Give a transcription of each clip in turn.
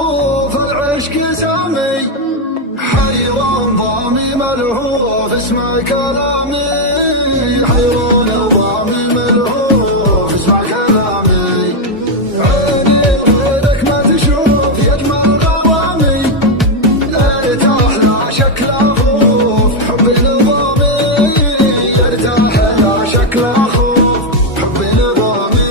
معروف العشق سامي، حيوان ضامي ملهوف اسمع كلامي، حيوان ضامي ملهوف اسمع كلامي. عيني غيرك ما تشوف يجمل غرامي، ارتاح لا شكل خوف حبي نظامي، ارتاح لا شكل خوف حبي نظامي.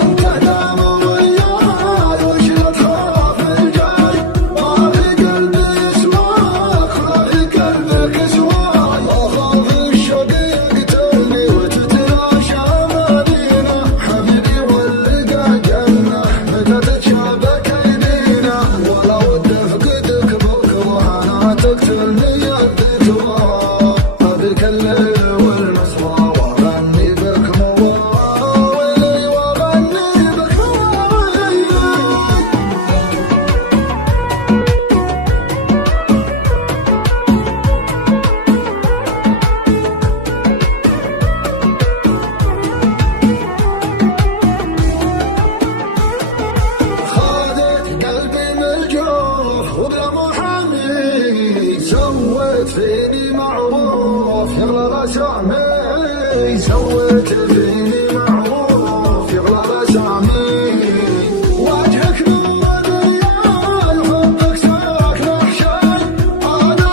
انت دام وياي وش لا تخاف الجاي، ما في قلبي يسواك ولا في قلبك سواي. اخاف الشوق يقتلني وتتلاشى امانينا، حبيبي واللقى جنه متى تتشابك ايدينا. ولا ود افقدك بكره انا تقتلني الذكرى، ابيك الليل والمسرى واغني بك مواويلي واغني بك مواويلي. خذت قلبي من الجوف وبلا محامي، سويت فيني معروف يغلى رسامي، سويت فيني معروف يغلى رسامي. وجهك نور الريال وحبك ساكن احشاي، انا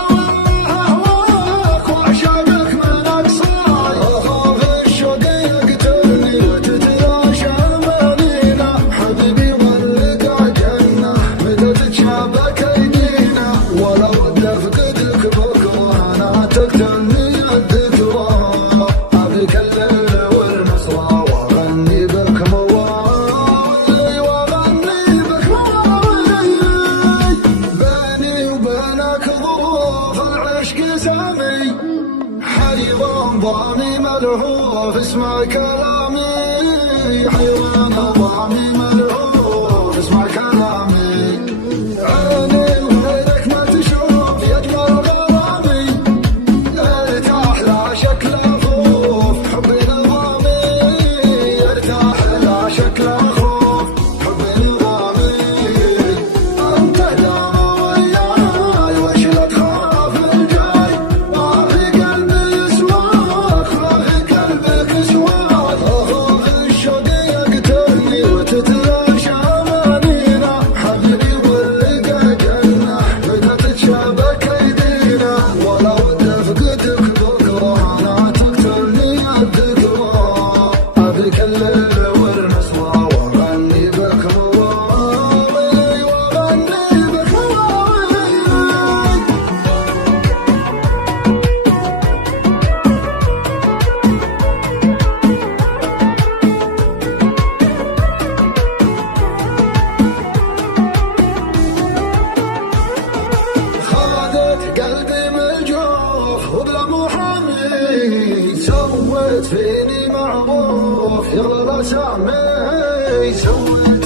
واهواك واعشقك من اقصاي. اخاف الشوق يقتلني وتتلاشى امانينا، حبيبي واللقى جنه متى تتشابك ايدينا. ولا ود افقدك بكره انا تقتلني الذكرى، ابيك الليل والمسرى واغني بك مواويلي واغني بك مواويلي. بيني وبينك ظروف العشق سامي، حيوان ضامي ملهوف اسمع كلامي، حيوان ضامي ملهوف اسمع كلامي. عيني غيرك ما تشوف يجمل غرامي، ارتاح لا شكل خوف حبي نظامي، ارتاح لا شكل خوف حبي نظامي. انت دام وياي وش لا تخاف الجاي، ما في قلبي يسواك ولا في قلبك سواي. اخاف الشوق يقتلني وتتلاشى امانينا، حبيبي واللقى جنه متى تتشابك ايدينا. ولا ود افقدك بكره انا تقتلني الذكرى، ابيك الليل والمسرى واغني بك مواويلي واغني بك مواويلي. خذت قلبي من الجوف وبلا محامي، سويت فيني معروف يغلى رسامي، سويت